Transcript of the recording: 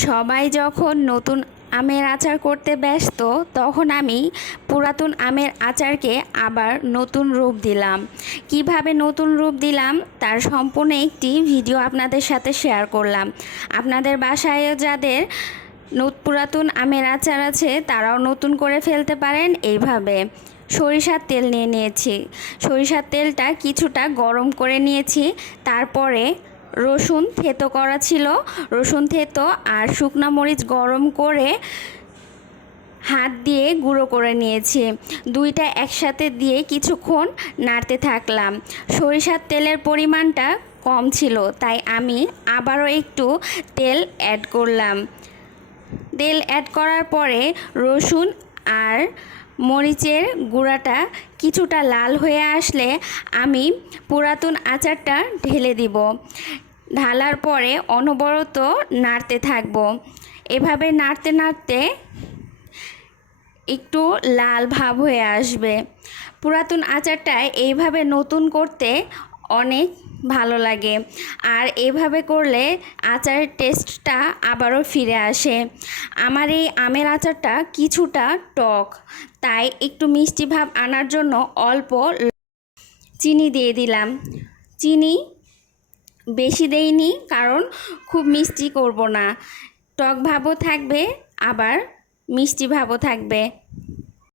সবাই যখন নতুন আমের আচার করতে ব্যস্ত, তখন আমি পুরাতন আমের আচারকে আবার নতুন রূপ দিলাম। কিভাবে নতুন রূপ দিলাম তার সম্পূর্ণ একটি ভিডিও আপনাদের সাথে শেয়ার করলাম। আপনাদের বাসায় যাদের পুরাতন আমের আচার আছে তারাও নতুন করে ফেলতে পারেন এইভাবে। সরিষার তেল নিয়ে নিয়েছি। সরিষার তেলটা কিছুটা গরম করে নিয়েছি। তারপরে রসুন থেতো করা ছিল, রসুন থেতো আর শুকনো মরিচ গরম করে হাত দিয়ে গুঁড়ো করে নিয়েছি। দুইটা একসাথে দিয়ে কিছুক্ষণ নাড়তে থাকলাম। সরিষার তেলের পরিমাণটা কম ছিল, তাই আমি আবারও একটু তেল অ্যাড করলাম। তেল অ্যাড করার পরে রসুন আর মরিচের গুঁড়াটা কিছুটা লাল হয়ে আসলে আমি পুরাতন আচারটা ঢেলে দিব। ঢালার পরে অনবরত নাড়তে থাকব। এভাবে নাড়তে নাড়তে একটু লাল ভাব হয়ে আসবে। পুরাতন আচারটা এইভাবে নতুন করতে অনেক ভালো লাগে, আর এভাবে করলে আচারের টেস্টটা আবারও ফিরে আসে। আমার এই আমের আচারটা কিছুটা টক, তাই একটু মিষ্টি ভাব আনার জন্য অল্প চিনি দিয়ে দিলাম। চিনি বেশি দেইনি, কারণ খুব মিষ্টি করব না। টক ভাবও থাকবে, আবার মিষ্টি ভাবও থাকবে।